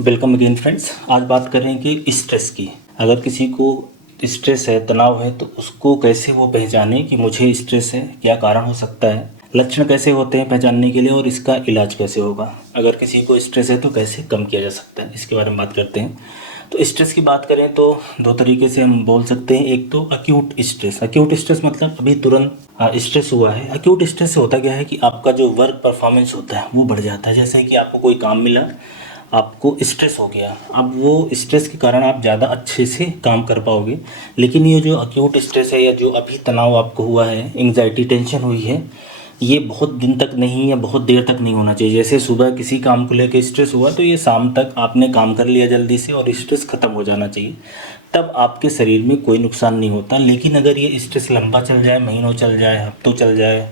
Welcome again friends. आज बात करेंगे स्ट्रेस की। अगर किसी को स्ट्रेस है, तनाव है, तो उसको कैसे वो पहचाने कि मुझे स्ट्रेस है, क्या कारण हो सकता है, लक्षण कैसे होते हैं पहचानने के लिए और इसका इलाज कैसे होगा। अगर किसी को स्ट्रेस है तो कैसे कम किया जा सकता है, इसके बारे में बात करते हैं। तो स्ट्रेस की बात करें तो दो तरीके से हम बोल सकते हैं। एक तो अक्यूट स्ट्रेस। अक्यूट स्ट्रेस मतलब अभी तुरंत स्ट्रेस हुआ है। अक्यूट स्ट्रेस से होता क्या है कि आपका जो वर्क परफॉर्मेंस होता है वो बढ़ जाता है। जैसे कि आपको कोई काम मिला, आपको स्ट्रेस हो गया, अब वो स्ट्रेस के कारण आप ज़्यादा अच्छे से काम कर पाओगे। लेकिन ये जो अक्यूट स्ट्रेस है या जो अभी तनाव आपको हुआ है, एंग्जाइटी, टेंशन हुई है, ये बहुत दिन तक नहीं या बहुत देर तक नहीं होना चाहिए। जैसे सुबह किसी काम को लेकर स्ट्रेस हुआ तो ये शाम तक आपने काम कर लिया जल्दी से और स्ट्रेस ख़त्म हो जाना चाहिए, तब आपके शरीर में कोई नुकसान नहीं होता। लेकिन अगर ये स्ट्रेस लंबा चल जाए, महीनों चल जाए, हफ्तों चल जाए,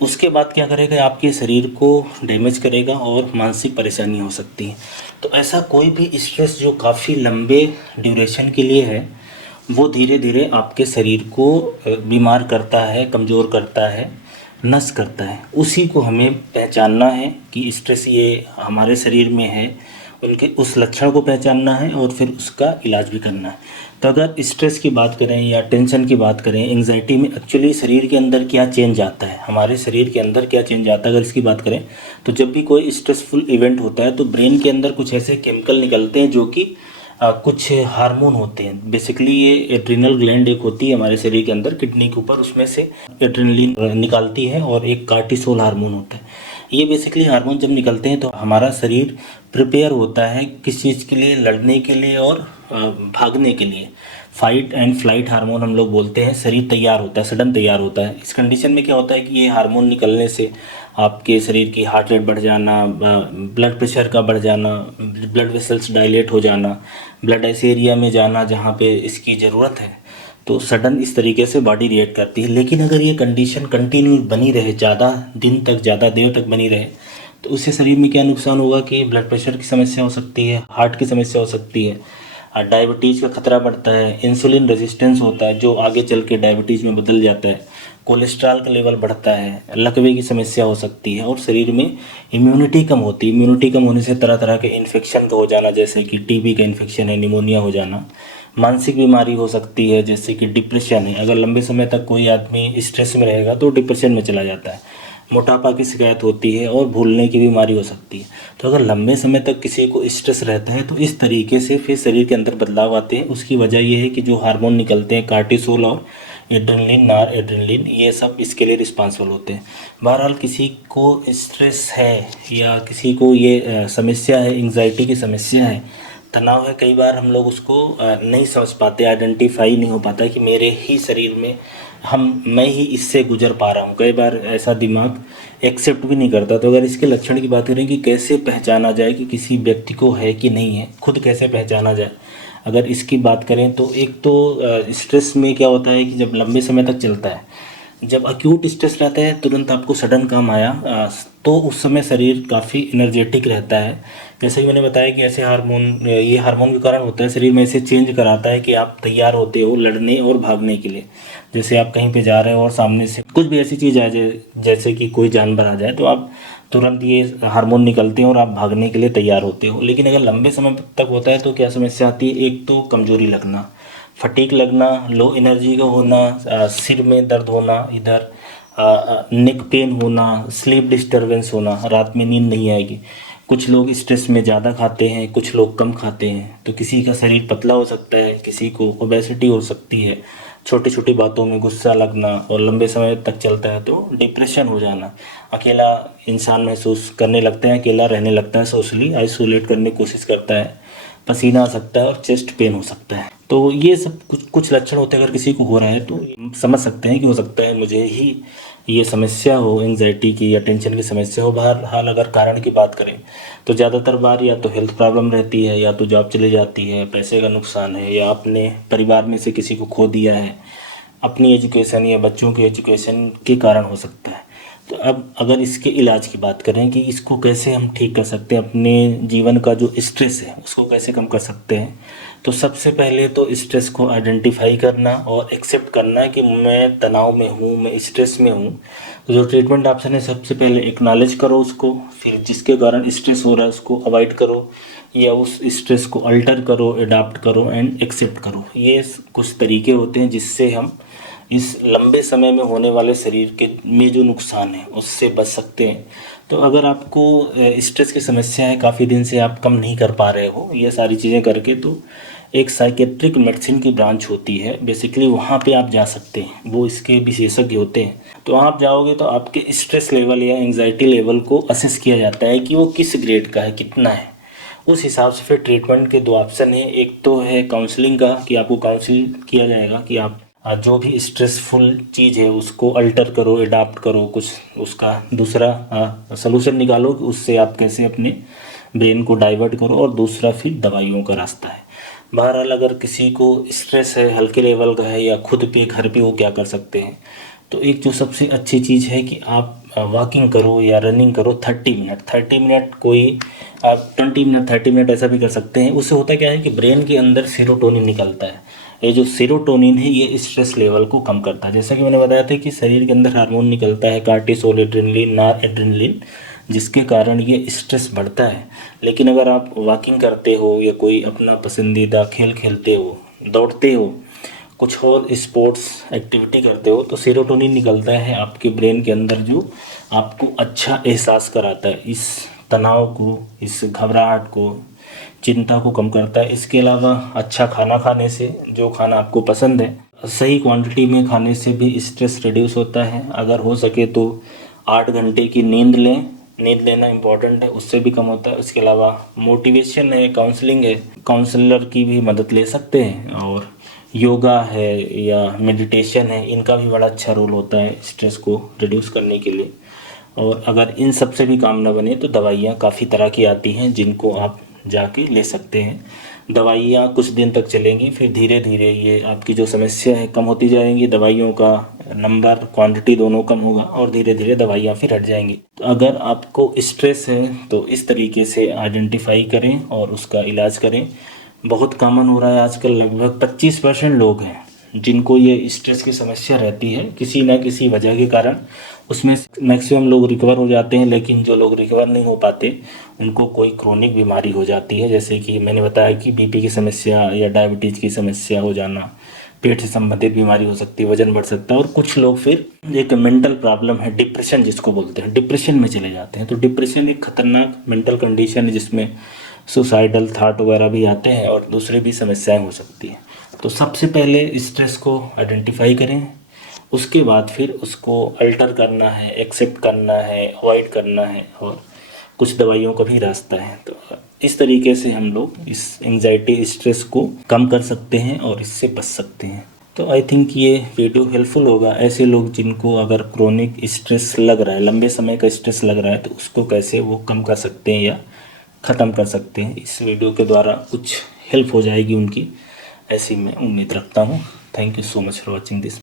उसके बाद क्या करेगा, आपके शरीर को डैमेज करेगा और मानसिक परेशानी हो सकती है। तो ऐसा कोई भी स्ट्रेस जो काफ़ी लंबे ड्यूरेशन के लिए है, वो धीरे धीरे आपके शरीर को बीमार करता है, कमज़ोर करता है, नष्ट करता है। उसी को हमें पहचानना है कि स्ट्रेस ये हमारे शरीर में है, उनके उस लक्षण को पहचानना है और फिर उसका इलाज भी करना है। तो अगर स्ट्रेस की बात करें या टेंशन की बात करें, एंग्जाइटी में एक्चुअली शरीर के अंदर क्या चेंज आता है, हमारे शरीर के अंदर क्या चेंज आता है, अगर इसकी बात करें तो जब भी कोई स्ट्रेसफुल इवेंट होता है तो ब्रेन के अंदर कुछ ऐसे केमिकल निकलते हैं जो कि कुछ हार्मोन होते हैं। बेसिकली ये एड्रिनल ग्लैंड एक होती है हमारे शरीर के अंदर, किडनी के ऊपर, उसमें से एड्रेनलिन निकालती है और एक कार्टिसोल हार्मोन होता है। ये बेसिकली हार्मोन जब निकलते हैं तो हमारा शरीर प्रिपेयर होता है किस चीज़ के लिए, लड़ने के लिए और भागने के लिए। फाइट एंड फ्लाइट हार्मोन हम लोग बोलते हैं। शरीर तैयार होता है, सडन तैयार होता है। इस कंडीशन में क्या होता है कि ये हार्मोन निकलने से आपके शरीर की हार्ट रेट बढ़ जाना, ब्लड प्रेशर का बढ़ जाना, ब्लड वेसल्स डायलेट हो जाना, ब्लड ऐसे एरिया में जाना जहाँ पे इसकी ज़रूरत है, तो सडन इस तरीके से बॉडी रिएक्ट करती है। लेकिन अगर ये कंडीशन कंटिन्यू बनी रहे, ज़्यादा दिन तक, ज़्यादा देर तक बनी रहे, तो उससे शरीर में क्या नुकसान होगा कि ब्लड प्रेशर की समस्या हो सकती है, हार्ट की समस्या हो सकती है, डायबिटीज़ का खतरा बढ़ता है, इंसुलिन रेजिस्टेंस होता है जो आगे चल के डायबिटीज़ में बदल जाता है, कोलेस्ट्रॉल का लेवल बढ़ता है, लकवे की समस्या हो सकती है और शरीर में इम्यूनिटी कम होती है। इम्यूनिटी कम होने से तरह तरह के इन्फेक्शन का हो जाना, जैसे कि टीबी का इन्फेक्शन है, निमोनिया हो जाना, मानसिक बीमारी हो सकती है जैसे कि डिप्रेशन है। अगर लंबे समय तक कोई आदमी स्ट्रेस में रहेगा तो डिप्रेशन में चला जाता है। मोटापा की शिकायत होती है और भूलने की बीमारी हो सकती है। तो अगर लंबे समय तक किसी को स्ट्रेस रहता है तो इस तरीके से फिर शरीर के अंदर बदलाव आते हैं। उसकी वजह ये है कि जो हार्मोन निकलते हैं, कार्टिसोल और एड्रेनलिन, नार एड्रेनलिन, ये सब इसके लिए रिस्पॉन्सिबल होते हैं। बहरहाल किसी को स्ट्रेस है या किसी को ये समस्या है, एंग्जाइटी की समस्या है, तनाव है, कई बार हम लोग उसको नहीं समझ पाते, आइडेंटिफाई नहीं हो पाता कि मेरे ही शरीर में मैं ही इससे गुजर पा रहा हूँ। कई बार ऐसा दिमाग एक्सेप्ट भी नहीं करता। तो अगर इसके लक्षण की बात करें कि कैसे पहचाना जाए कि किसी व्यक्ति को है कि नहीं है, खुद कैसे पहचाना जाए, अगर इसकी बात करें तो एक तो स्ट्रेस में क्या होता है कि जब लंबे समय तक चलता है, जब अक्यूट स्ट्रेस रहता है, तुरंत आपको सडन काम आया, तो उस समय शरीर काफ़ी एनर्जेटिक रहता है। जैसे कि मैंने बताया कि ऐसे हार्मोन, ये हार्मोन के कारण होता है, शरीर में ऐसे चेंज कराता है कि आप तैयार होते हो लड़ने और भागने के लिए। जैसे आप कहीं पे जा रहे हो और सामने से कुछ भी ऐसी चीज़ आ जाए, जैसे कि कोई जानवर आ जाए, तो आप तुरंत ये हार्मोन निकलते हैं और आप भागने के लिए तैयार होते हो। लेकिन अगर लंबे समय तक होता है तो क्या समस्या आती है, एक तो कमजोरी लगना, फटीक लगना, लो एनर्जी का होना, सिर में दर्द होना, इधर नेक पेन होना, स्लीप डिस्टरबेंस होना, रात में नींद नहीं आएगी। कुछ लोग स्ट्रेस में ज़्यादा खाते हैं, कुछ लोग कम खाते हैं, तो किसी का शरीर पतला हो सकता है, किसी को ओबेसिटी हो सकती है, छोटी छोटी बातों में गुस्सा लगना, और लंबे समय तक चलता है तो डिप्रेशन हो जाना, अकेला इंसान महसूस करने लगता है, अकेला रहने लगता है, सोशली आइसोलेट करने की कोशिश करता है, पसीना आ सकता है और चेस्ट पेन हो सकता है। तो ये सब कुछ कुछ लक्षण होते हैं। अगर किसी को हो रहा है तो समझ सकते हैं कि हो सकता है मुझे ही ये समस्या हो, एंग्जाइटी की या टेंशन की समस्या हो। बहरहाल अगर कारण की बात करें तो ज़्यादातर बार या तो हेल्थ प्रॉब्लम रहती है, या तो जॉब चली जाती है, पैसे का नुकसान है, या आपने परिवार में से किसी को खो दिया है, अपनी एजुकेशन या बच्चों के एजुकेशन के कारण हो सकता है। तो अब अगर इसके इलाज की बात करें कि इसको कैसे हम ठीक कर सकते हैं, अपने जीवन का जो स्ट्रेस है उसको कैसे कम कर सकते हैं, तो सबसे पहले तो स्ट्रेस को आइडेंटिफाई करना और एक्सेप्ट करना कि मैं तनाव में हूँ, मैं स्ट्रेस में हूँ। तो जो ट्रीटमेंट ऑप्शन है, सबसे पहले एक्नॉलेज करो उसको, फिर जिसके कारण स्ट्रेस हो रहा है उसको अवॉइड करो या उस स्ट्रेस को अल्टर करो, अडाप्ट करो एंड एक्सेप्ट करो। ये कुछ तरीके होते हैं जिससे हम इस लंबे समय में होने वाले शरीर के में जो नुकसान है उससे बच सकते हैं। तो अगर आपको स्ट्रेस की समस्या है, काफ़ी दिन से आप कम नहीं कर पा रहे हो ये सारी चीज़ें करके, तो एक साइकेट्रिक मेडिसिन की ब्रांच होती है बेसिकली, वहाँ पे आप जा सकते हैं, वो इसके विशेषज्ञ होते हैं। तो आप जाओगे तो आपके स्ट्रेस लेवल या एंग्जाइटी लेवल को असेस किया जाता है कि वो किस ग्रेड का है, कितना है। उस हिसाब से फिर ट्रीटमेंट के दो ऑप्शन है, एक तो है काउंसलिंग का कि आपको काउंसिल किया जाएगा कि आप जो भी स्ट्रेसफुल चीज़ है उसको अल्टर करो, अडाप्ट करो, कुछ उसका दूसरा सलूशन निकालो कि उससे आप कैसे अपने ब्रेन को डाइवर्ट करो, और दूसरा फिर दवाइयों का रास्ता है। बहरहाल अगर किसी को स्ट्रेस है, हल्के लेवल का है या खुद पे घर पे वो क्या कर सकते हैं, तो एक जो सबसे अच्छी चीज़ है कि आप वॉकिंग करो या रनिंग करो 30 मिनट कोई आप 20 मिनट 30 मिनट ऐसा भी कर सकते हैं। उससे होता क्या है कि ब्रेन के अंदर सेरोटोनिन निकलता है। ये जो सेरोटोनिन है ये स्ट्रेस लेवल को कम करता है। जैसा कि मैंने बताया था कि शरीर के अंदर हार्मोन निकलता है कार्टिसोल, एड्रेनलिन, नॉर एड्रेनलिन, जिसके कारण ये स्ट्रेस बढ़ता है। लेकिन अगर आप वॉकिंग करते हो या कोई अपना पसंदीदा खेल खेलते हो, दौड़ते हो, कुछ और स्पोर्ट्स एक्टिविटी करते हो, तो सेरोटोनिन निकलता है आपके ब्रेन के अंदर जो आपको अच्छा एहसास कराता है, इस तनाव को, इस घबराहट को, चिंता को कम करता है। इसके अलावा अच्छा खाना खाने से, जो खाना आपको पसंद है, सही क्वांटिटी में खाने से भी स्ट्रेस रिड्यूस होता है। अगर हो सके तो 8 घंटे की नींद लें, नींद लेना इम्पॉर्टेंट है, उससे भी कम होता है। उसके अलावा मोटिवेशन है, काउंसलिंग है, काउंसलर की भी मदद ले सकते हैं, और योगा है या मेडिटेशन है, इनका भी बड़ा अच्छा रोल होता है स्ट्रेस को रिड्यूस करने के लिए। और अगर इन सब से भी काम न बने तो दवाइयाँ काफ़ी तरह की आती हैं जिनको आप जाके ले सकते हैं। दवाइयाँ कुछ दिन तक चलेंगी, फिर धीरे धीरे ये आपकी जो समस्या है कम होती जाएंगी, दवाइयों का नंबर, क्वांटिटी दोनों कम होगा और धीरे धीरे दवाइयाँ फिर हट जाएंगी। तो अगर आपको स्ट्रेस है तो इस तरीके से आइडेंटिफाई करें और उसका इलाज करें। बहुत कॉमन हो रहा है आजकल, लगभग 25% लोग हैं जिनको ये स्ट्रेस की समस्या रहती है किसी न किसी वजह के कारण। उसमें मैक्सिमम लोग रिकवर हो जाते हैं, लेकिन जो लोग रिकवर नहीं हो पाते उनको कोई क्रोनिक बीमारी हो जाती है, जैसे कि मैंने बताया कि बीपी की समस्या या डायबिटीज़ की समस्या हो जाना, पेट से संबंधित बीमारी हो सकती है, वजन बढ़ सकता है। और कुछ लोग फिर एक मेंटल प्रॉब्लम है, डिप्रेशन जिसको बोलते हैं, डिप्रेशन में चले जाते हैं। तो डिप्रेशन एक खतरनाक मेंटल कंडीशन है जिसमें सुसाइडल थाट वगैरह भी आते हैं और दूसरी भी समस्याएं हो सकती हैं। तो सबसे पहले स्ट्रेस को आइडेंटिफाई करें, उसके बाद फिर उसको अल्टर करना है, एक्सेप्ट करना है, अवॉइड करना है, और कुछ दवाइयों का भी रास्ता है। तो इस तरीके से हम लोग इस एंजाइटी, स्ट्रेस को कम कर सकते हैं और इससे बच सकते हैं। तो आई थिंक ये वीडियो हेल्पफुल होगा ऐसे लोग जिनको अगर क्रोनिक स्ट्रेस लग रहा है, लंबे समय का स्ट्रेस लग रहा है, तो उसको कैसे वो कम कर सकते हैं या ख़त्म कर सकते हैं। इस वीडियो के द्वारा कुछ हेल्प हो जाएगी उनकी, ऐसी मैं उम्मीद रखता हूँ। Thank you so much for watching this.